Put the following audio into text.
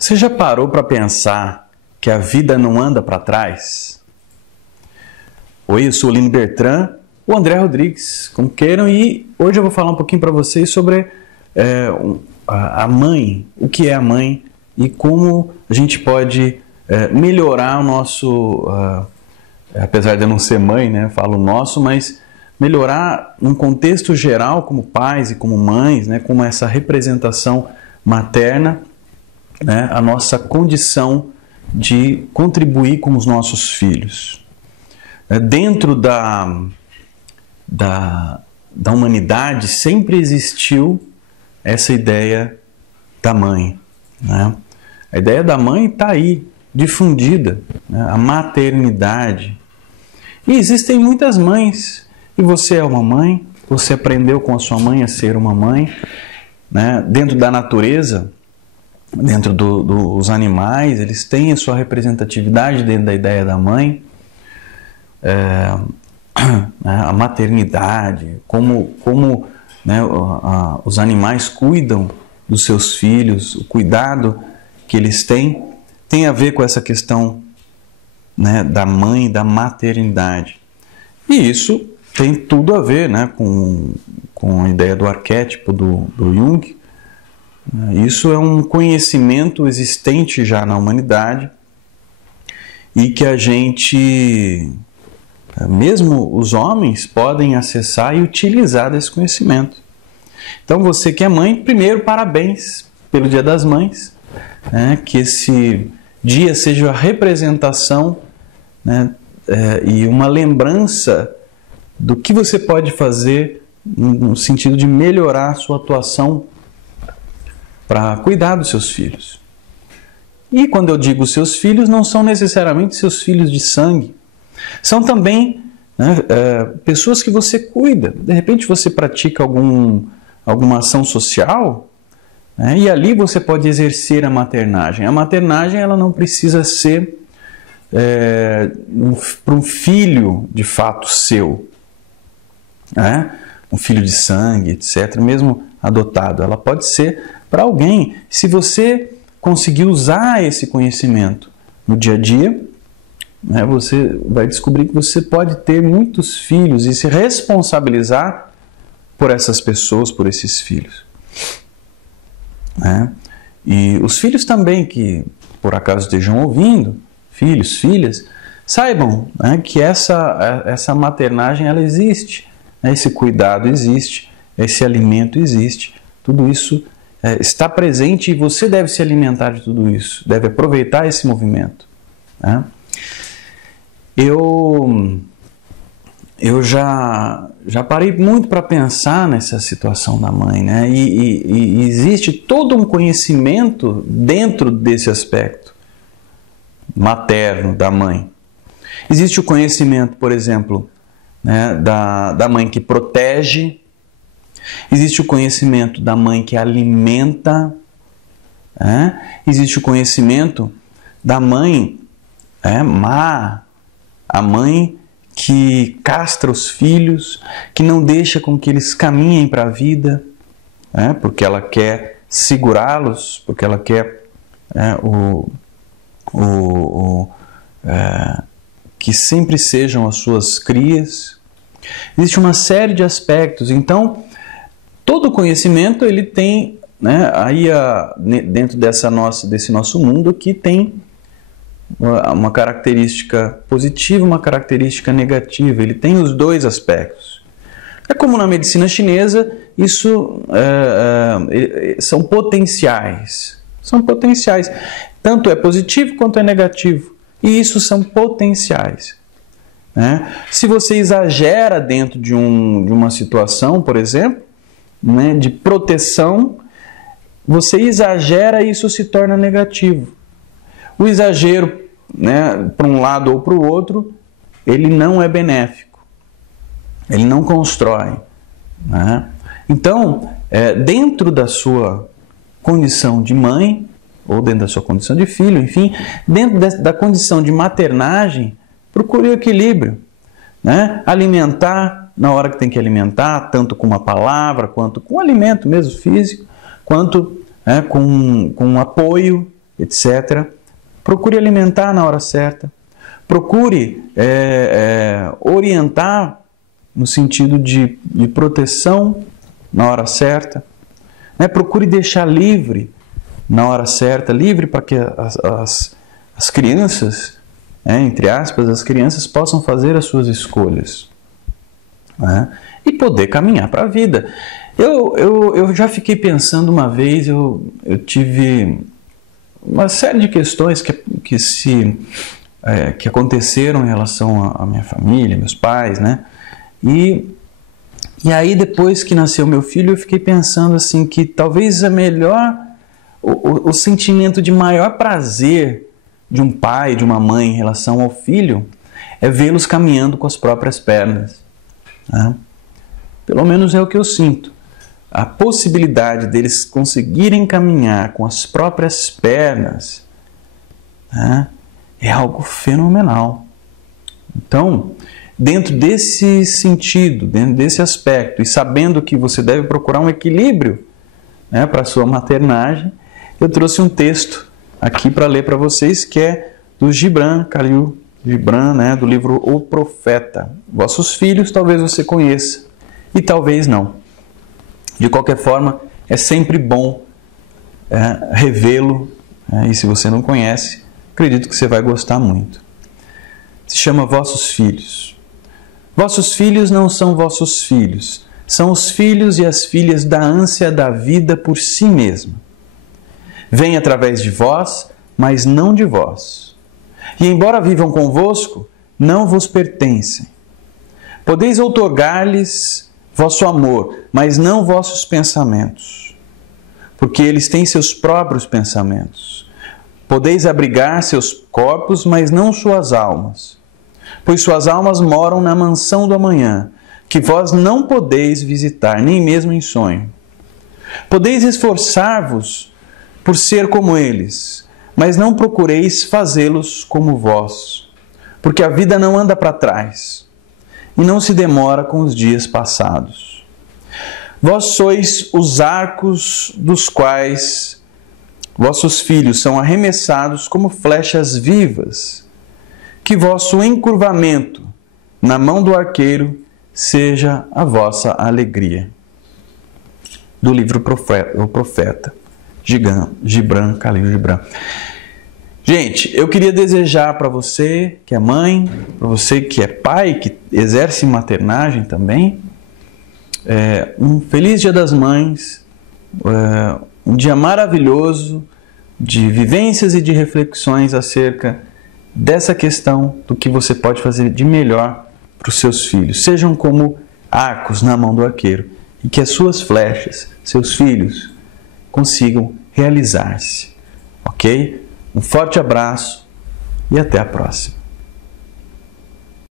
Você já parou para pensar que a vida não anda para trás? Oi, eu sou o Lino Bertrand, o André Rodrigues, como queiram, e hoje eu vou falar um pouquinho para vocês sobre a mãe, o que é a mãe e como a gente pode melhorar o nosso, apesar de eu não ser mãe, né, falo nosso, mas melhorar num contexto geral como pais e como mães, né, como essa representação materna, né, a nossa condição de contribuir com os nossos filhos. Dentro da humanidade sempre existiu essa ideia da mãe, né? A ideia da mãe está aí, difundida, né? A maternidade. E existem muitas mães, e você é uma mãe, você aprendeu com a sua mãe a ser uma mãe, né? Dentro da natureza, dentro dos animais, eles têm a sua representatividade dentro da ideia da mãe, a maternidade, como né, os animais cuidam dos seus filhos, o cuidado que eles têm, tem a ver com essa questão, né, da mãe, da maternidade. E isso tem tudo a ver, né, com a ideia do arquétipo do Jung. Isso é um conhecimento existente já na humanidade e que a gente, mesmo os homens, podem acessar e utilizar desse conhecimento. Então você que é mãe, primeiro parabéns pelo Dia das Mães, né, que esse dia seja a representação, né, e uma lembrança do que você pode fazer no sentido de melhorar a sua atuação para cuidar dos seus filhos. E quando eu digo seus filhos, não são necessariamente seus filhos de sangue. São também, né, pessoas que você cuida. De repente você pratica alguma ação social, né, e ali você pode exercer a maternagem. A maternagem ela não precisa ser para um filho de fato seu, né, um filho de sangue, etc., mesmo adotado. Ela pode ser para alguém. Se você conseguir usar esse conhecimento no dia a dia, né, você vai descobrir que você pode ter muitos filhos e se responsabilizar por essas pessoas, por esses filhos. Né? E os filhos também que por acaso estejam ouvindo, filhos, filhas, saibam, né, que essa maternagem ela existe, né? Esse cuidado existe, esse alimento existe, tudo isso está presente e você deve se alimentar de tudo isso, deve aproveitar esse movimento. Né? Eu já parei muito para pensar nessa situação da mãe, né? E existe todo um conhecimento dentro desse aspecto materno da mãe. Existe o conhecimento, por exemplo, né, da mãe que protege. Existe o conhecimento da mãe que alimenta, né? Existe o conhecimento da mãe má, a mãe que castra os filhos, que não deixa com que eles caminhem para a vida, né? Porque ela quer segurá-los, porque ela quer que sempre sejam as suas crias. Existe uma série de aspectos. Então, todo conhecimento ele tem, né, aí dentro desse nosso mundo que tem uma característica positiva, uma característica negativa. Ele tem os dois aspectos. É como na medicina chinesa, isso são potenciais. São potenciais. Tanto é positivo quanto é negativo. E isso são potenciais. Né? Se você exagera dentro de uma situação, por exemplo, né, de proteção, você exagera e isso se torna negativo. O exagero, né, para um lado ou para o outro, ele não é benéfico, ele não constrói. Né? Então, dentro da sua condição de mãe, ou dentro da sua condição de filho, enfim, dentro da condição de maternagem, procure o equilíbrio. Né? Alimentar na hora que tem que alimentar, tanto com uma palavra, quanto com alimento mesmo físico, quanto com apoio, etc. Procure alimentar na hora certa. Procure orientar no sentido de proteção na hora certa. Né? Procure deixar livre na hora certa, livre para que as crianças, entre aspas, as crianças possam fazer as suas escolhas, né? E poder caminhar para a vida. Eu já fiquei pensando uma vez, eu tive uma série de questões que aconteceram em relação à minha família, meus pais, né? E aí depois que nasceu meu filho, eu fiquei pensando assim que talvez o sentimento de maior prazer de um pai, de uma mãe em relação ao filho é vê-los caminhando com as próprias pernas, né? Pelo menos é o que eu sinto. A possibilidade deles conseguirem caminhar com as próprias pernas, né, é algo fenomenal. Então, dentro desse sentido, dentro desse aspecto, e sabendo que você deve procurar um equilíbrio, né, para a sua maternagem, eu trouxe um texto aqui para ler para vocês, que é do Gibran, Khalil Gibran, né, do livro O Profeta. Vossos filhos talvez você conheça, e talvez não. De qualquer forma, é sempre bom revê-lo, e se você não conhece, acredito que você vai gostar muito. Se chama Vossos Filhos. Vossos filhos não são vossos filhos, são os filhos e as filhas da ânsia da vida por si mesma. Vêm através de vós, mas não de vós. E embora vivam convosco, não vos pertencem. Podeis outorgar-lhes vosso amor, mas não vossos pensamentos, porque eles têm seus próprios pensamentos. Podeis abrigar seus corpos, mas não suas almas, pois suas almas moram na mansão do amanhã, que vós não podeis visitar, nem mesmo em sonho. Podeis esforçar-vos por ser como eles, mas não procureis fazê-los como vós, porque a vida não anda para trás, e não se demora com os dias passados. Vós sois os arcos dos quais vossos filhos são arremessados como flechas vivas. Que vosso encurvamento na mão do arqueiro seja a vossa alegria. Do livro O Profeta, Gibran, Khalil Gibran. Gente, eu queria desejar para você que é mãe, para você que é pai, que exerce maternagem também, um feliz Dia das Mães, um dia maravilhoso de vivências e de reflexões acerca dessa questão do que você pode fazer de melhor para os seus filhos. Sejam como arcos na mão do arqueiro e que as suas flechas, seus filhos, consigam realizar-se. Ok? Um forte abraço e até a próxima.